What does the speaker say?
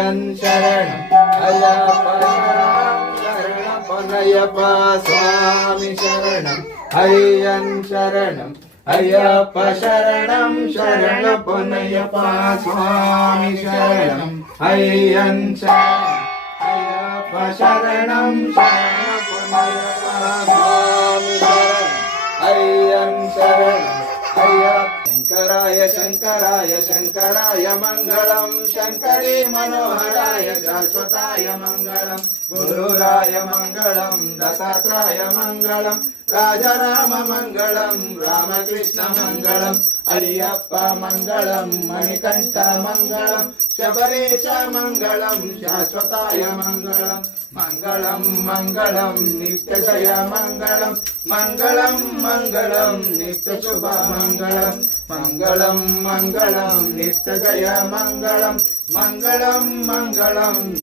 शरणं अय्यप्प स्वामी शरणं अय्यन् शरणं अय्यप्प शरणं शरणप्पनय्यप्प स्वामी शरणं अय्यन् शरणं अय्यप्प शरणं शरणप्पनय्यप्प स्वामी शरणं अय्यन् शरणं अय्यप्प शंकराय शंकराय शंकराय मंगलम शंकरी मनोहराय शाश्वताय मंगलम गुरुराय मंगलम दत्तात्रेय मंगलम राजाराम मंगलम रामकृष्ण मंगलम अय्यप्प मंगलम मणिकंठ मंगलम शबरीश मंगलम शाश्वताय मंगलम मंगलम मंगलम नित्य जय मंगलम मंगलम मंगलम नित्य शुभ मंगलम मंगलम मंगलम नित्य जय मंगलम मंगलम मंगलम